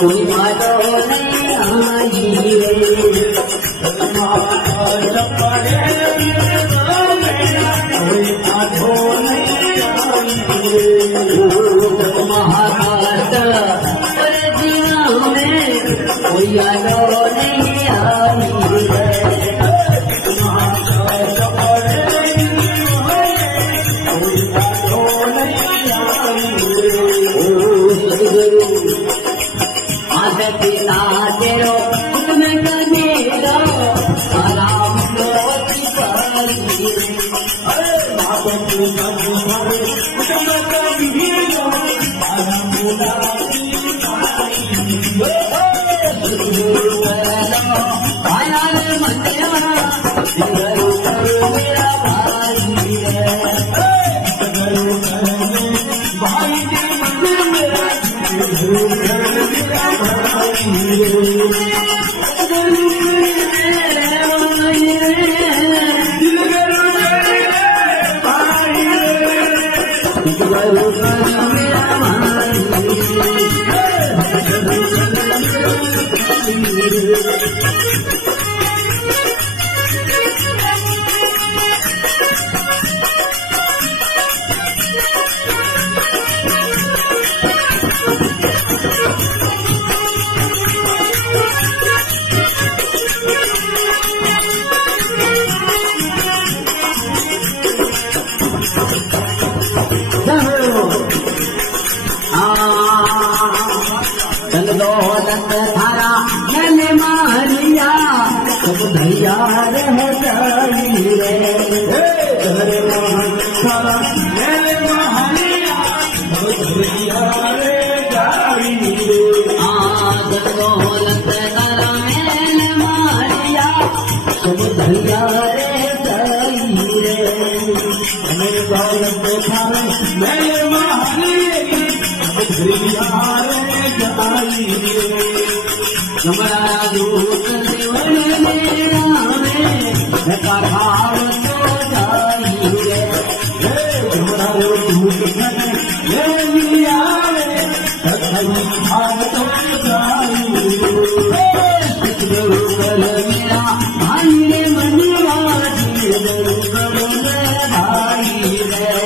कोई मारो नहीं आई महाराष्ट्र जीवा में कोई यादो नहीं आई पिता तेरो तुम्हें कनेगा आराम रोटी पाई बापों की तुम्हारे तुम्हें कनेगा आराम रोटी पाई आया रे मतेवा सिंगरू कर मेरा भाई है सिंगरू कर भाई के मन मेरा सिंगरू कर मेरा दौलत थारा मैंने मारिया सब भैया रह जाई रे घर थारा मैंने मारिया सब भैया रह जाई रे दौलत थारा मैंने मारिया सब भैया रह जाई रे दौलत थारा मैंने मारिया सब भैया हमारा दूत जीवन मेरा में भाव तो जाई रे हमारा दूत मेरा भाव तो जाई मेरा भाई रे मनवा जी भाई रे